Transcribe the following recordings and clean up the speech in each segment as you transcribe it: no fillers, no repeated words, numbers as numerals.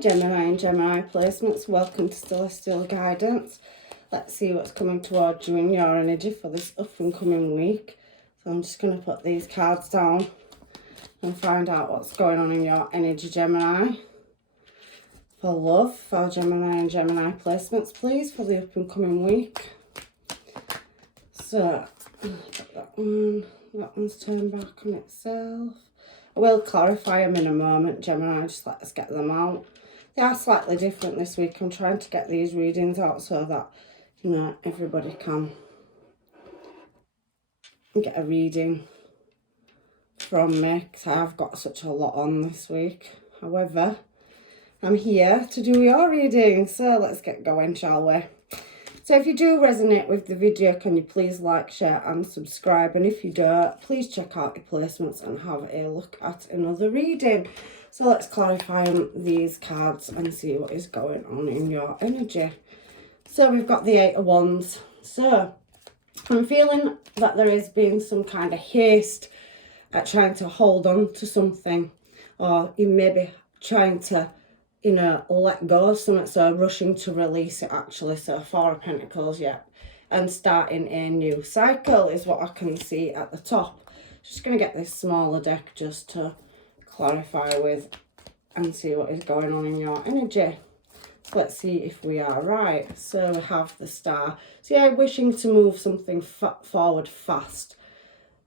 Gemini and Gemini placements, welcome to Celestial Guidance. Let's see what's coming towards you in your energy for this up and coming week. So I'm just going to put these cards down and find out what's going on in your energy, Gemini. For love, for Gemini and Gemini placements, please, for the up and coming week. So, that one's turned back on itself. I will clarify them in a moment, Gemini, just let us get them out. They are slightly different this week. I'm trying to get these readings out so that, you know, everybody can get a reading from me, because I have got such a lot on this week. However, I'm here to do your reading, so let's get going, shall we? So if you do resonate with the video, can you please like, share and subscribe? And if you don't, please check out your placements and have a look at another reading. So let's clarify these cards and see what is going on in your energy. So we've got the Eight of Wands. So I'm feeling that there is being some kind of haste at trying to hold on to something, or you may be trying to, you know, let go of something, so rushing to release it actually. So Four of Pentacles, yeah, and starting a new cycle is what I can see at the top. Just going to get this smaller deck just to clarify with and see what is going on in your energy. Let's see if we are right. So we have the Star. So yeah, wishing to move something forward fast.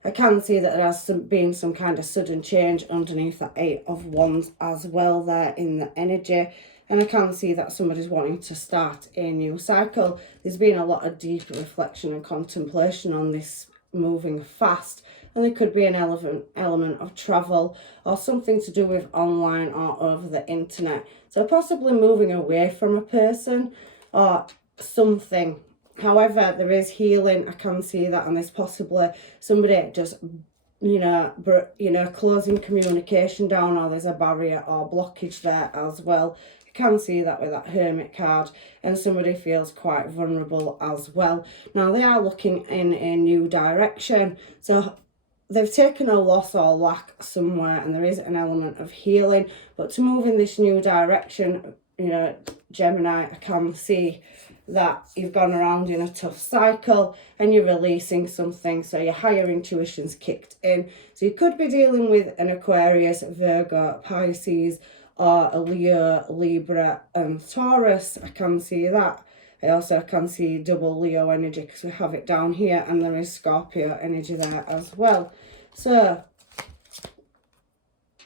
I can see that there has been some kind of sudden change underneath that Eight of Wands as well there in the energy. And I can see that somebody's wanting to start a new cycle. There's been a lot of deep reflection and contemplation on this moving fast. And there could be an element of travel or something to do with online or over the internet. So possibly moving away from a person or something. However, there is healing. I can see that, and there's possibly somebody just, you know, closing communication down, or there's a barrier or blockage there as well. I can see that with that Hermit card, and somebody feels quite vulnerable as well. Now, they are looking in a new direction. So they've taken a loss or lack somewhere, and there is an element of healing. But to move in this new direction, you know, Gemini, I can see that you've gone around in a tough cycle and you're releasing something, so your higher intuition's kicked in. So you could be dealing with an Aquarius, Virgo, Pisces, or a Leo, Libra and Taurus. I can see that. I also can see double Leo energy because we have it down here, and there is Scorpio energy there as well. So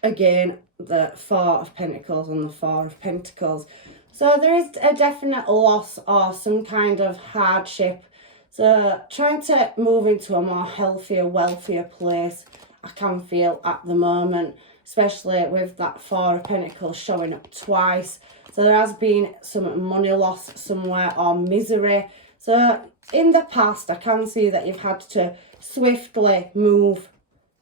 again, the Four of Pentacles and the Four of Pentacles. So there is a definite loss or some kind of hardship. So trying to move into a more healthier, wealthier place, I can feel at the moment, especially with that Four of Pentacles showing up twice. So there has been some money loss somewhere or misery. So in the past, I can see that you've had to swiftly move,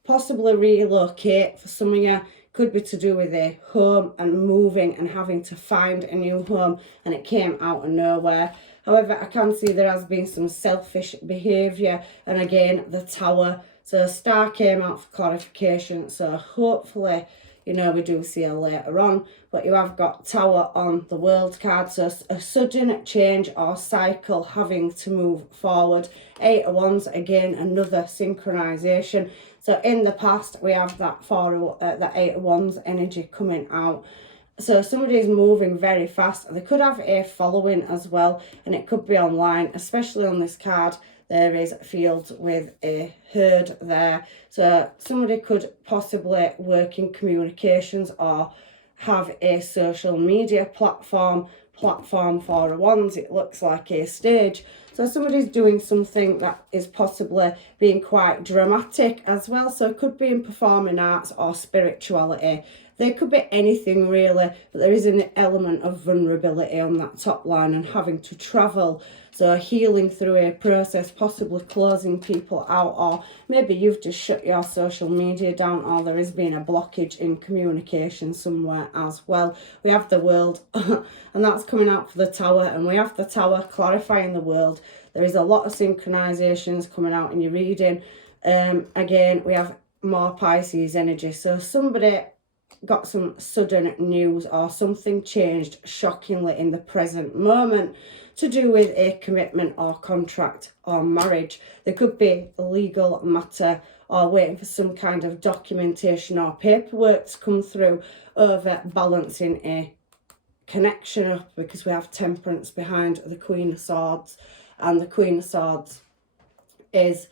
possibly relocate for some of you. Could be to do with a home and moving and having to find a new home, and it came out of nowhere. However, I can see there has been some selfish behaviour, and again, the Tower. So Star came out for clarification, so hopefully, you know, we do see her later on. But you have got Tower on the World card, so a sudden change or cycle having to move forward. Eight of Wands, again, another synchronization. So in the past, we have that Eight of Wands energy coming out. So somebody is moving very fast. They could have a following as well, and it could be online, especially on this card. There is fields with a herd there. So somebody could possibly work in communications or have a social media platform for Wands. It looks like a stage. So somebody's doing something that is possibly being quite dramatic as well. So it could be in performing arts or spirituality. There could be anything really, but there is an element of vulnerability on that top line and having to travel. So healing through a process, possibly closing people out, or maybe you've just shut your social media down, or there has been a blockage in communication somewhere as well. We have the World, and that's coming out for the Tower, and we have the Tower clarifying the world. There is a lot of synchronizations coming out in your reading. Again, we have more Pisces energy. So somebody got some sudden news or something changed shockingly in the present moment to do with a commitment or contract or marriage. There could be a legal matter or waiting for some kind of documentation or paperwork to come through over balancing a connection up, because we have Temperance behind the Queen of Swords, and the Queen of Swords is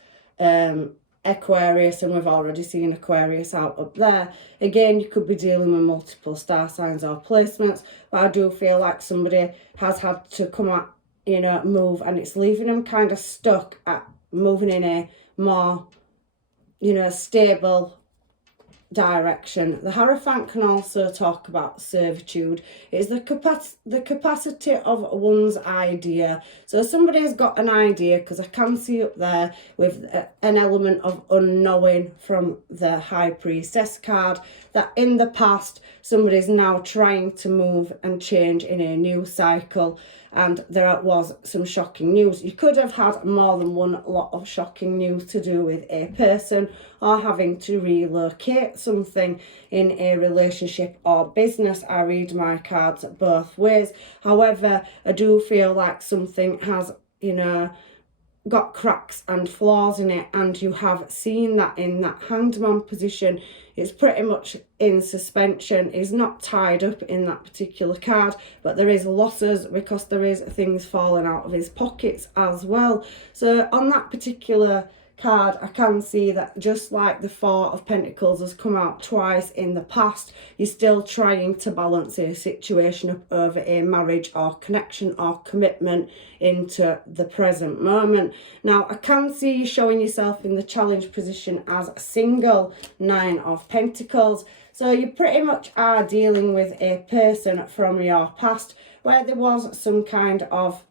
Aquarius, and we've already seen Aquarius out up there. Again, you could be dealing with multiple star signs or placements, but I do feel like somebody has had to come at, move, and it's leaving them kind of stuck at moving in a more, stable direction. The Hierophant can also talk about servitude. It's the capacity of one's idea. So somebody has got an idea, because I can see up there with an element of unknowing from the High Priestess card, that in the past somebody's now trying to move and change in a new cycle, and there was some shocking news. You could have had more than one lot of shocking news to do with a person or having to relocate something in a relationship or business. I read my cards both ways. However, I do feel like something has, got cracks and flaws in it, and you have seen that in that Hanged Man position. It's pretty much in suspension. It's not tied up in that particular card, but there is losses because there is things falling out of his pockets as well. So on that particular card, I can see that just like the Four of Pentacles has come out twice in the past, you're still trying to balance a situation up over a marriage or connection or commitment into the present moment. Now, I can see you showing yourself in the challenge position as single, Nine of Pentacles. So you pretty much are dealing with a person from your past where there was some kind of,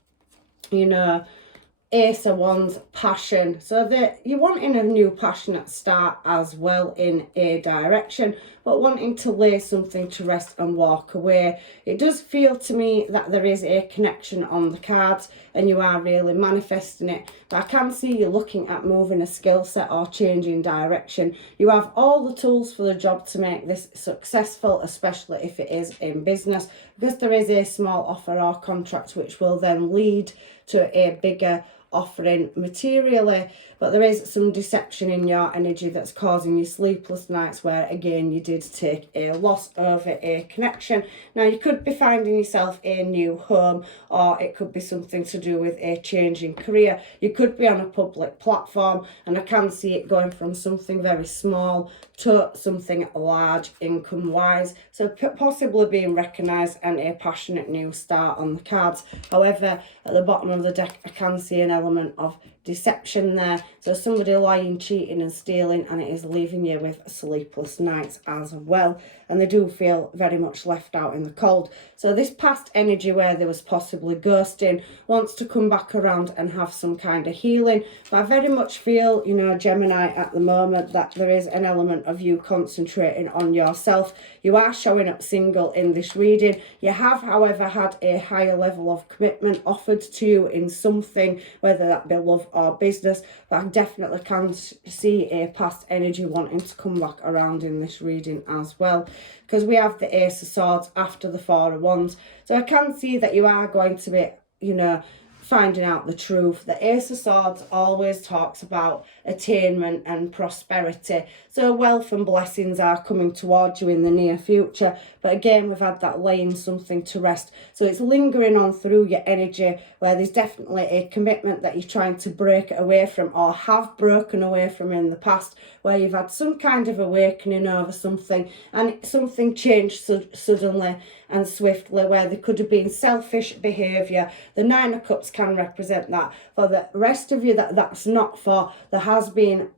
Ace of Wands passion. So that you're wanting a new passionate start as well in a direction, but wanting to lay something to rest and walk away. It does feel to me that there is a connection on the cards and you are really manifesting it. But I can see you looking at moving a skill set or changing direction. You have all the tools for the job to make this successful, especially if it is in business, because there is a small offer or contract which will then lead to a bigger offering materially. But there is some deception in your energy that's causing you sleepless nights, where again you did take a loss over a connection. Now you could be finding yourself a new home, or it could be something to do with a change in career. You could be on a public platform, and I can see it going from something very small to something large income wise, so possibly being recognised and a passionate new start on the cards. However, at the bottom of the deck I can see an element of deception there, so somebody lying, cheating and stealing, and it is leaving you with sleepless nights as well, and they do feel very much left out in the cold. So this past energy where there was possibly ghosting wants to come back around and have some kind of healing. But I very much feel, Gemini, at the moment, that there is an element of you concentrating on yourself. You are showing up single in this reading. You have, however, had a higher level of commitment offered to you in something, whether that be love or business, but I definitely can see a past energy wanting to come back around in this reading as well, because we have the Ace of Swords after the Four of Wands. So I can see that you are going to be, finding out the truth. The Ace of Swords always talks about attainment and prosperity. So wealth and blessings are coming towards you in the near future. But again, we've had that laying something to rest. So it's lingering on through your energy, where there's definitely a commitment that you're trying to break away from, or have broken away from in the past, where you've had some kind of awakening over something, and something changed suddenly and swiftly, where there could have been selfish behaviour. The Nine of Cups can represent that. For the rest of you that's not for, there has been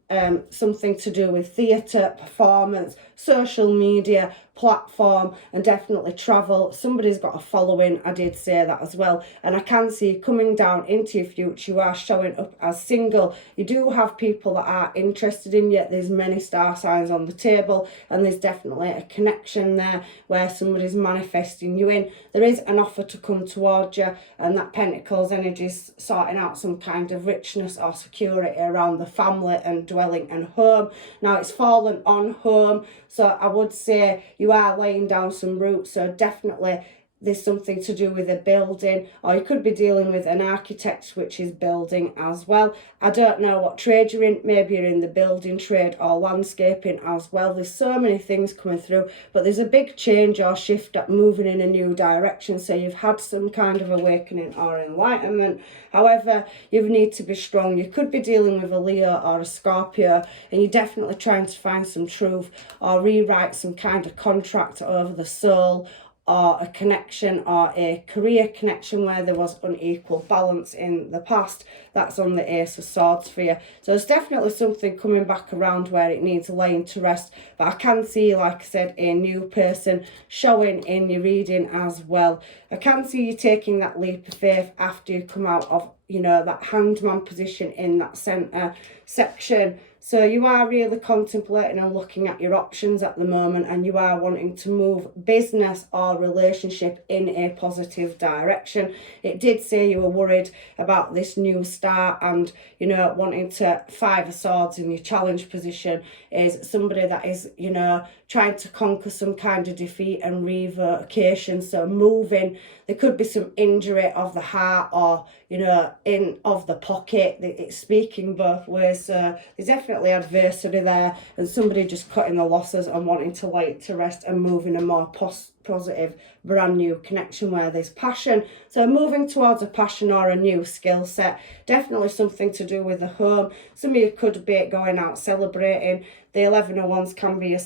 something to do with theatre, performance, social media, platform, and definitely travel. Somebody's got a following, I did say that as well. And I can see coming down into your future, you are showing up as single. You do have people that are interested in you. There's many star signs on the table, and there's definitely a connection there where somebody's manifesting you in. There is an offer to come towards you, and that Pentacles energy is sorting out some kind of richness or security around the family and dwelling dwelling and home. Now it's fallen on home, so I would say you are laying down some roots, so definitely there's something to do with a building, or you could be dealing with an architect, which is building as well. I don't know what trade you're in. Maybe you're in the building trade or landscaping as well. There's so many things coming through, but there's a big change or shift at moving in a new direction. So you've had some kind of awakening or enlightenment. However, you need to be strong. You could be dealing with a Leo or a Scorpio, and you're definitely trying to find some truth or rewrite some kind of contract over the soul, or a connection or a career connection where there was unequal balance in the past. That's on the Ace of Swords for you. So there's definitely something coming back around where it needs laying to rest. But I can see, like I said, a new person showing in your reading as well. I can see you taking that leap of faith after you come out of, you know, that Hanged Man position in that centre section. So you are really contemplating and looking at your options at the moment, and you are wanting to move business or relationship in a positive direction. It did say you were worried about this new start, and, you know, wanting to Five of Swords in your challenge position is somebody that is, you know, trying to conquer some kind of defeat and revocation. So moving, there could be some injury of the heart or, you know, in of the pocket. It's speaking both ways. So there's definitely adversity there, and somebody just cutting the losses and wanting to lay it to rest and moving a more positive, brand new connection where there's passion. So moving towards a passion or a new skill set, definitely something to do with the home. Some of you could be going out celebrating. The 11 of Wands can be a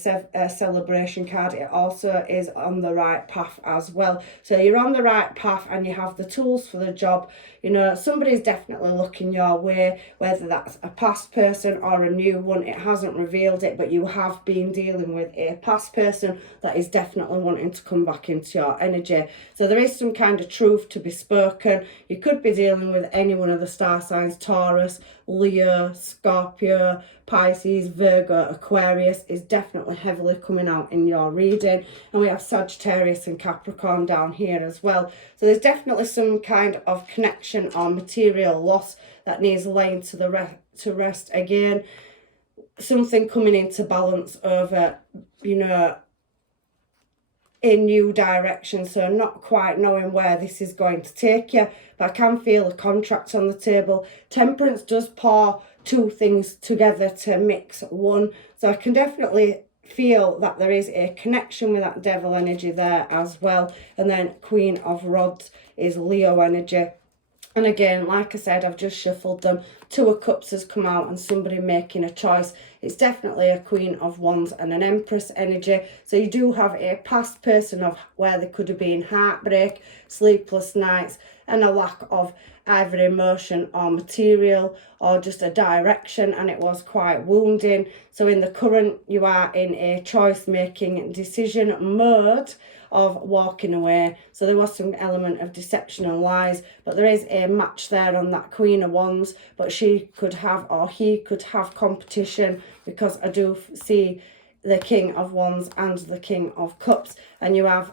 celebration card. It also is on the right path as well. So you're on the right path and you have the tools for the job. You know, somebody's definitely looking your way, whether that's a past person or a new one. It hasn't revealed it, but you have been dealing with a past person that is definitely wanting to come back into your energy. So there is some kind of truth to be spoken. You could be dealing with any one of the star signs: Taurus, Leo, Scorpio, Pisces, Virgo, Aquarius is definitely heavily coming out in your reading. And we have Sagittarius and Capricorn down here as well. So there's definitely some kind of connection or material loss that needs laying to rest again. Something coming into balance over, you know, a new direction. So not quite knowing where this is going to take you, but I can feel a contract on the table. Temperance does pour two things together to mix one, so I can definitely feel that there is a connection with that devil energy there as well. And then Queen of Rods is Leo energy. And again, like I said, I've just shuffled them. Two of Cups has come out and somebody making a choice. It's definitely a Queen of Wands and an Empress energy. So you do have a past person of where there could have been heartbreak, sleepless nights, and a lack of either emotion or material or just a direction, and it was quite wounding. So in the current, you are in a choice making decision mode of walking away. So there was some element of deception and lies, but there is a match there on that Queen of Wands, but she could have, or he could have, competition, because I do see the King of Wands and the King of Cups, and you have,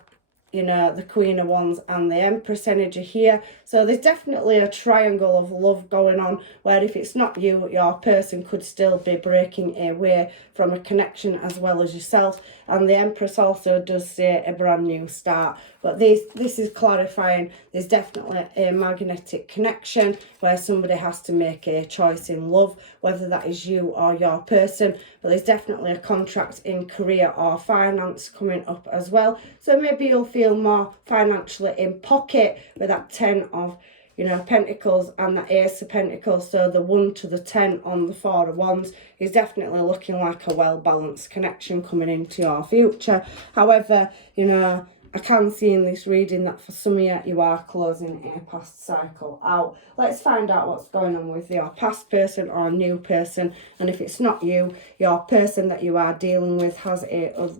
you know, the Queen of Wands and the Empress energy here. So there's definitely a triangle of love going on, where if it's not you, your person could still be breaking away from a connection as well as yourself. And the Empress also does say a brand new start. But this is clarifying there's definitely a magnetic connection where somebody has to make a choice in love, whether that is you or your person. But there's definitely a contract in career or finance coming up as well. So maybe you'll feel more financially in pocket with that 10 of, you know, Pentacles and the Ace of Pentacles. So the 1 to the 10 on the 4 of Wands is definitely looking like a well-balanced connection coming into your future. However, you know, I can see in this reading that for some of you are closing a past cycle out. Let's find out what's going on with your past person or new person. And if it's not you, your person that you are dealing with has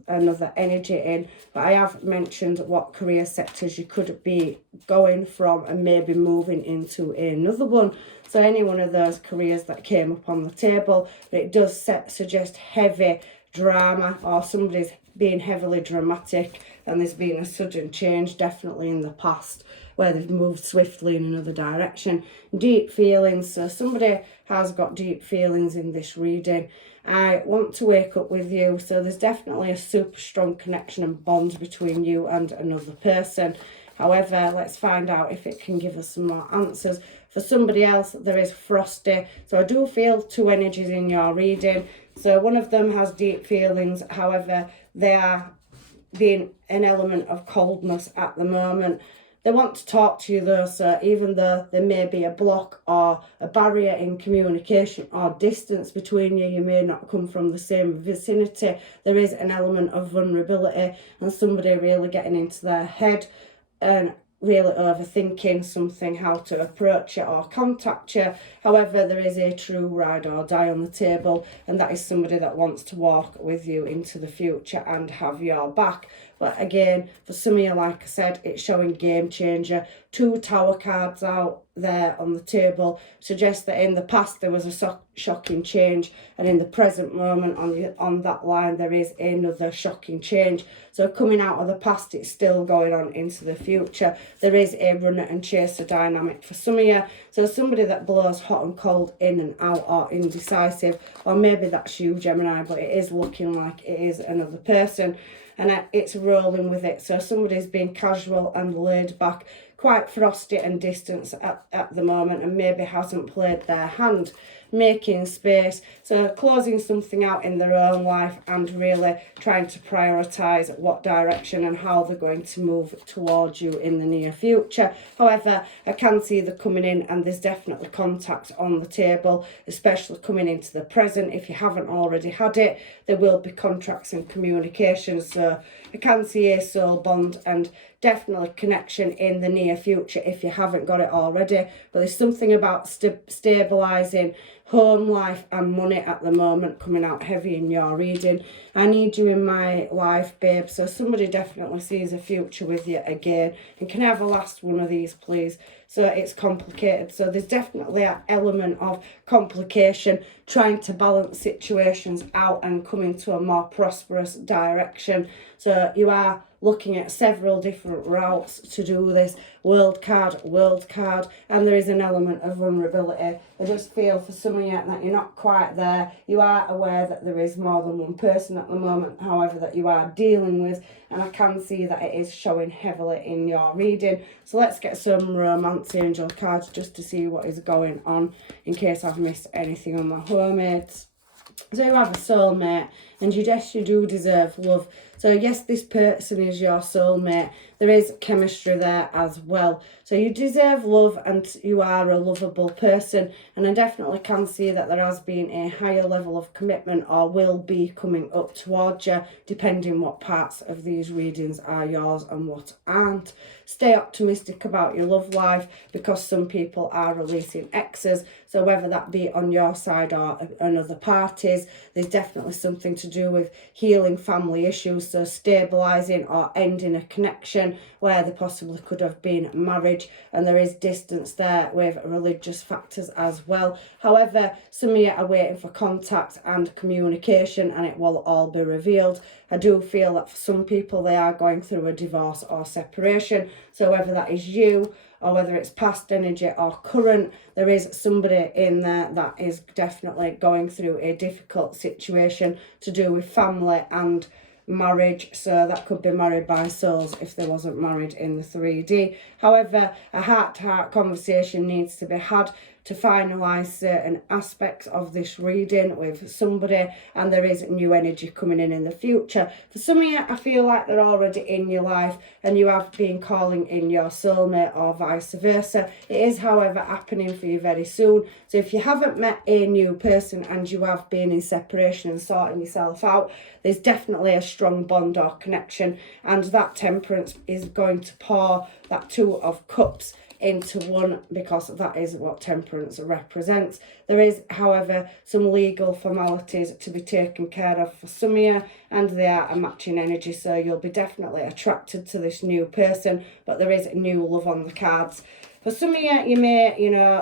another energy in. But I have mentioned what career sectors you could be going from and maybe moving into another one. So any one of those careers that came up on the table, but it does suggest heavy drama, or somebody's being heavily dramatic, and there's been a sudden change definitely in the past where they've moved swiftly in another direction. Deep feelings, so somebody has got deep feelings in this reading. I want to wake up with you, so there's definitely a super strong connection and bond between you and another person. However, let's find out if it can give us some more answers. For somebody else, there is frosty. So I do feel two energies in your reading. So one of them has deep feelings. However, they are being an element of coldness at the moment. They want to talk to you though, so even though there may be a block or a barrier in communication or distance between you, you may not come from the same vicinity, there is an element of vulnerability and somebody really getting into their head and really overthinking something, how to approach it or contact you. However, there is a true ride or die on the table, and that is somebody that wants to walk with you into the future and have your back. But again, for some of you, like I said, it's showing game changer. 2 tower cards out there on the table suggest that in the past there was a shocking change, and in the present moment on that line there is another shocking change. So coming out of the past, it's still going on into the future. There is a runner and chaser dynamic for some of you. So somebody that blows hot and cold, in and out, or indecisive, or maybe that's you, Gemini, but it is looking like it is another person. And it's rolling with it. So somebody's being casual and laid back, quite frosty and distant at the moment, and maybe hasn't played their hand, making space. So closing something out in their own life and really trying to prioritise what direction and how they're going to move towards you in the near future. However, I can see they're coming in, and there's definitely contact on the table, especially coming into the present. If you haven't already had it, there will be contracts and communications. So I can see a soul bond and definitely connection in the near future if you haven't got it already. But there's something about stabilising home life and money at the moment coming out heavy in your reading. I need you in my life, babe. So somebody definitely sees a future with you again. And can I have a last one of these, please? So it's complicated. So there's definitely an element of complication, trying to balance situations out and come into a more prosperous direction. So you are looking at several different routes to do this. World card, and there is an element of vulnerability. I just feel for some of you that you're not quite there. You are aware that there is more than one person at the moment, however, that you are dealing with, and I can see that it is showing heavily in your reading. So let's get some romance angel cards just to see what is going on, in case I've missed anything on my homemades. So you have a soulmate, and yes, you do deserve love. So yes, this person is your soulmate. There is chemistry there as well. So you deserve love, and you are a lovable person. And I definitely can see that there has been a higher level of commitment, or will be coming up towards you, depending what parts of these readings are yours and what aren't. Stay optimistic about your love life, because some people are releasing exes. So whether that be on your side or another party's, there's definitely something to do with healing family issues. So stabilising or ending a connection where they possibly could have been marriage, and there is distance there with religious factors as well. However, some of you are waiting for contact and communication, and it will all be revealed. I do feel that for some people they are going through a divorce or separation. So whether that is you, or whether it's past energy or current, there is somebody in there that is definitely going through a difficult situation to do with family and marriage. So that could be married by souls if they wasn't married in the 3D. However, a heart-to-heart conversation needs to be had to finalise certain aspects of this reading with somebody, and there is new energy coming in the future. For some of you, I feel like they're already in your life and you have been calling in your soulmate, or vice versa. It is, however, happening for you very soon. So if you haven't met a new person and you have been in separation and sorting yourself out, there's definitely a strong bond or connection, and that Temperance is going to pour that 2 of Cups into 1, because that is what Temperance represents. There is, however, some legal formalities to be taken care of for some of you, and they are a matching energy, so you'll be definitely attracted to this new person, but there is new love on the cards. For some of you, you may,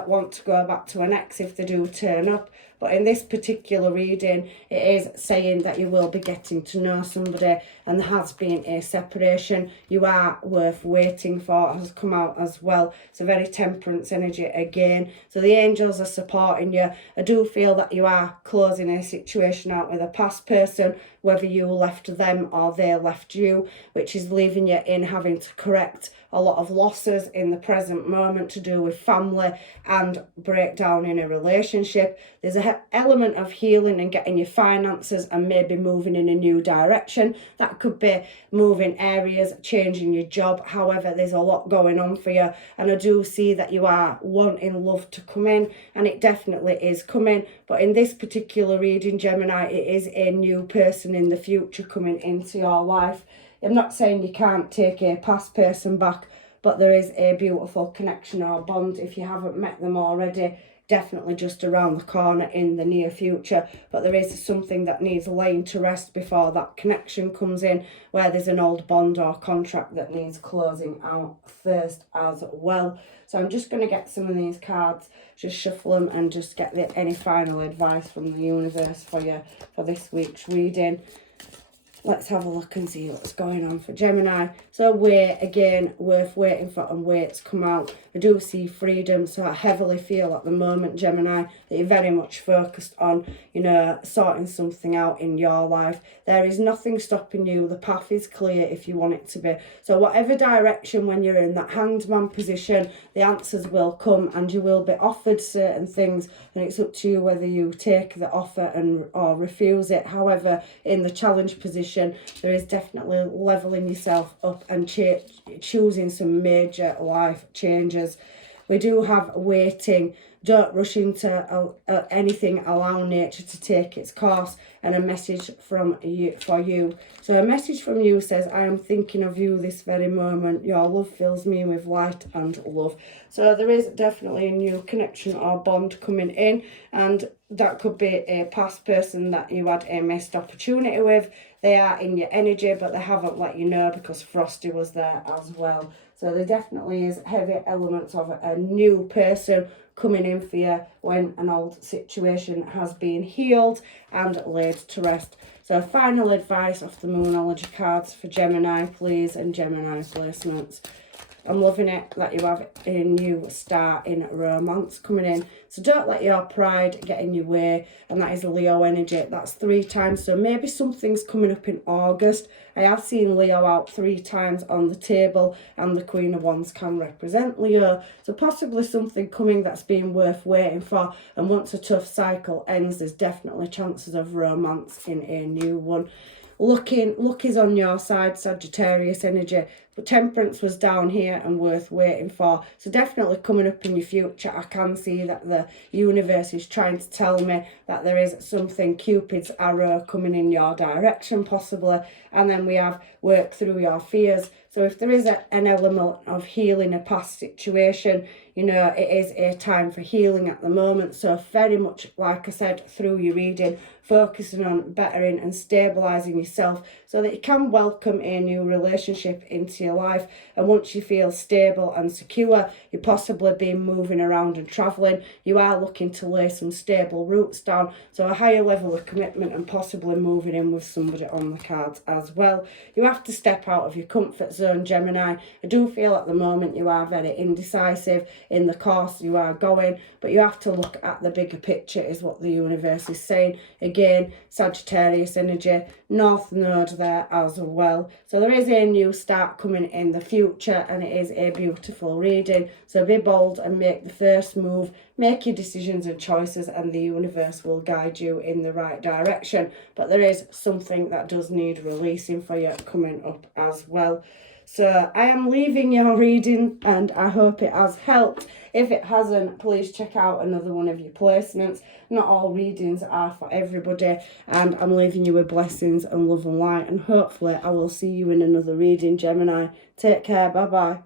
want to go back to an ex if they do turn up, But in this particular reading, it is saying that you will be getting to know somebody, and there has been a separation. You are worth waiting for, has come out as well. It's a very temperance energy again. So the angels are supporting you. I do feel that you are closing a situation out with a past person, whether you left them or they left you, which is leaving you in having to correct a lot of losses in the present moment to do with family and breakdown in a relationship. There's an element of healing and getting your finances and maybe moving in a new direction. That could be moving areas, changing your job. However, there's a lot going on for you, and I do see that you are wanting love to come in, and it definitely is coming. But in this particular reading, Gemini, it is a new person in the future coming into your life. I'm not saying you can't take a past person back, but there is a beautiful connection or bond. If you haven't met them already, definitely just around the corner in the near future. But there is something that needs laying to rest before that connection comes in, where there's an old bond or contract that needs closing out first as well. So I'm just going to get some of these cards, just shuffle them, and just get any final advice from the universe for you for this week's reading. Let's have a look and see what's going on for Gemini. So wait, again, worth waiting for, and wait's come out. I do see freedom, so I heavily feel at the moment, Gemini, that you're very much focused on, sorting something out in your life. There is nothing stopping you. The path is clear if you want it to be. So whatever direction, when you're in that hanged man position, the answers will come and you will be offered certain things, and it's up to you whether you take the offer or refuse it. However, in the challenge position, there is definitely leveling yourself up and choosing some major life changes. We do have waiting. Don't rush into anything. Allow nature to take its course. And a message from you for you. So a message from you says, I am thinking of you this very moment. Your love fills me with light and love. So there is definitely a new connection or bond coming in, and that could be a past person that you had a missed opportunity with. They are in your energy, but they haven't let you know because Frosty was there as well. So there definitely is heavy elements of a new person coming in for you when an old situation has been healed and laid to rest. So final advice off the Moonology cards for Gemini, please, and Gemini placements. I'm loving it that you have a new start in romance coming in. So don't let your pride get in your way. And that is a Leo energy. That's 3 times. So maybe something's coming up in August. I have seen Leo out 3 times on the table, and the Queen of Wands can represent Leo. So possibly something coming that's been worth waiting for. And once a tough cycle ends, there's definitely chances of romance in a new one. Luck is on your side, Sagittarius energy. But temperance was down here and worth waiting for. So definitely coming up in your future, I can see that the universe is trying to tell me that there is something, Cupid's arrow, coming in your direction possibly. And then we have work through your fears. So if there is an element of healing a past situation, it is a time for healing at the moment. So very much, like I said, through your reading, focusing on bettering and stabilising yourself so that you can welcome a new relationship into your life. And once you feel stable and secure, you've possibly been moving around and travelling, you are looking to lay some stable roots down. So a higher level of commitment and possibly moving in with somebody on the cards as well. You have to step out of your comfort zone, Gemini. I do feel at the moment you are very indecisive in the course you are going, but you have to look at the bigger picture is what the universe is saying. Again, Sagittarius energy, North Node there as well. So there is a new start coming in the future, and it is a beautiful reading. So be bold and make the first move. Make your decisions and choices, and the universe will guide you in the right direction. But there is something that does need releasing for you coming up as well. So I am leaving your reading, and I hope it has helped. If it hasn't, please check out another one of your placements. Not all readings are for everybody, and I'm leaving you with blessings and love and light, and hopefully I will see you in another reading, Gemini. Take care. Bye bye.